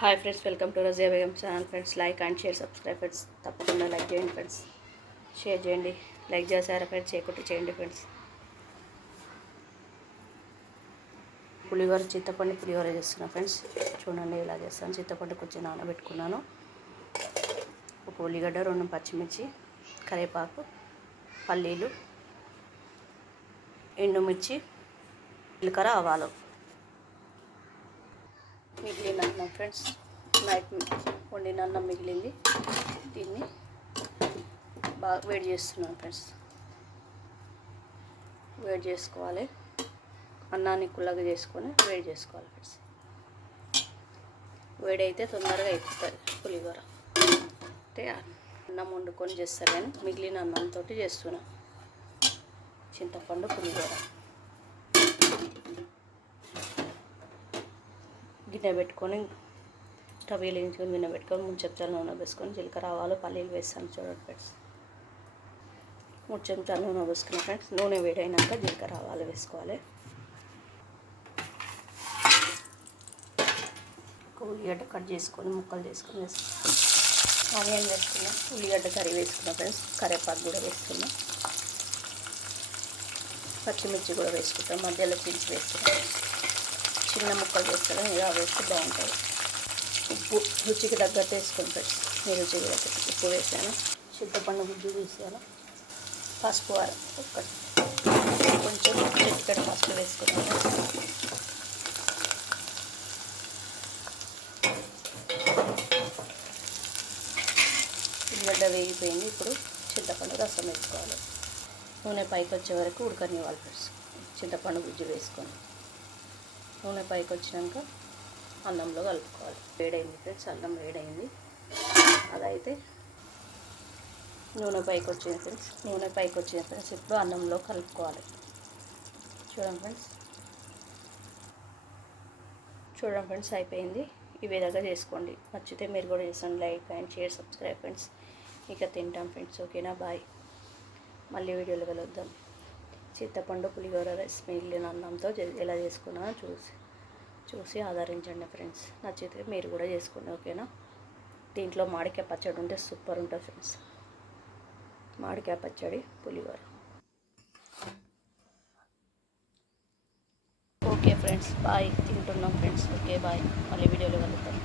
Hi friends welcome to Razia Begum channel friends like and share subscribe friends తప్పకుండా like చేయండి friends share చేయండి. Like చేశారా friends చేయకుంటే చేయండి ఫ్రెండ్స్ పులిహోర చింతపండు పులిహోర చేస్తున్నా ఫ్రెండ్స్ చూడండి ఇలా చేస్తాను. చింతపండు కొంచెం నానబెట్టుకున్నాను. ఒక ఉల్లిగడ్డ రెండు పచ్చిమిర్చి కరివేపాకు పల్లీలు ఎండుమిర్చి జీలకర్ర ఆవాలు. మిగిలిన అన్నం ఫ్రెండ్స్ నైట్ వండిన అన్నం మిగిలింది. దీన్ని బాగా వేడి చేస్తున్నాను ఫ్రెండ్స్. వేడి చేసుకోవాలి. అన్నాన్ని కుల్లగా చేసుకొని వేడి చేసుకోవాలి ఫ్రెండ్స్. వేడి అయితే తొందరగా అయిపోతుంది పులిహోర. అంటే అన్నం వండుకొని చేస్తారు కానీ మిగిలిన అన్నంతో చేస్తున్నాను చింతపండు పులిహోర. గిన్నె పెట్టుకొని స్టవ్ వేయించుకొని గిన్నె పెట్టుకొని మూడు చెంచాలు నూనె వేసుకొని జీలకర్ర ఆవాలు పల్లీలు వేస్తాను చూడండి ఫ్రెండ్స్. మూడు చెంచాలు నూనె వేసుకున్నాను ఫ్రెండ్స్ నూనె వేడైనాక జీలకర్ర ఆవాలు వేసుకోవాలి. ఉల్లిగడ్డ కట్ చేసుకొని ముక్కలు చేసుకొని వేసుకున్నాం. ఆనియన్ వేసుకున్నాం ఉల్లిగడ్డ కర్రీ వేసుకున్నాం ఫ్రెండ్స్ కరివేపాకు కూడా వేసుకున్నాం. పచ్చిమిర్చి కూడా వేసుకుంటాం మధ్యలో పిలిచి వేసుకుంటాం. చిన్న ముక్కలు వేస్తాను ఇలా వేస్తే బాగుంటుంది. ఉప్పు రుచికి తగ్గట్టు వేసుకొని ఫ్రెండ్స్ మీ రుచికి తగ్గట్టు ఉప్పు వేసాను. చింతపండు గుజ్జు వేసాను పసుపు వారం ఒక్కటి. కొంచెం చెట్టుకడ పసుపు వేసుకున్నాను ఉల్లిగడ్డ వేగిపోయింది. ఇప్పుడు చింతపండు రసం వేసుకోవాలి. నూనె పైకి వచ్చే వరకు ఉడకనివ్వాలి ఫ్రెండ్స్. చింతపండు గుజ్జు వేసుకొని. నూనె పైకి వచ్చినాక అన్నంలో కలుపుకోవాలి. వేడైంది ఫ్రెండ్స్ అన్నం వేడైంది. అదైతే నూనె పైకి వచ్చింది ఫ్రెండ్స్ నూనె పైకి వచ్చింది ఫ్రెండ్స్ ఇప్పుడు అన్నంలో కలుపుకోవాలి. చూడండి ఫ్రెండ్స్. చూడండి ఫ్రెండ్స్ అయిపోయింది. ఈ విధంగా చేసుకోండి. నచ్చితే మీరు కూడా చేసండి. Like and share subscribe friends. ఇక తింటాం ఫ్రెండ్స్. ఓకేనా? బాయ్. మళ్ళీ వీడియోలు కలుద్దాం. చింతపండు పులిహోర రైస్ మిగిలిన అన్నంతో ఎలా చేసుకున్నానో చూసి చూసి ఆదరించండి ఫ్రెండ్స్. నచ్చితే మీరు కూడా చేసుకోండి ఓకేనా? దీంట్లో మామిడికాయ పచ్చడి ఉంటే సూపర్ ఉంటుంది ఫ్రెండ్స్. మామిడికాయ పచ్చడి పులిహోర. Okay friends bye. తింటున్నాం ఫ్రెండ్స్. Okay bye. మళ్ళీ వీడియోలో కలుగుతాం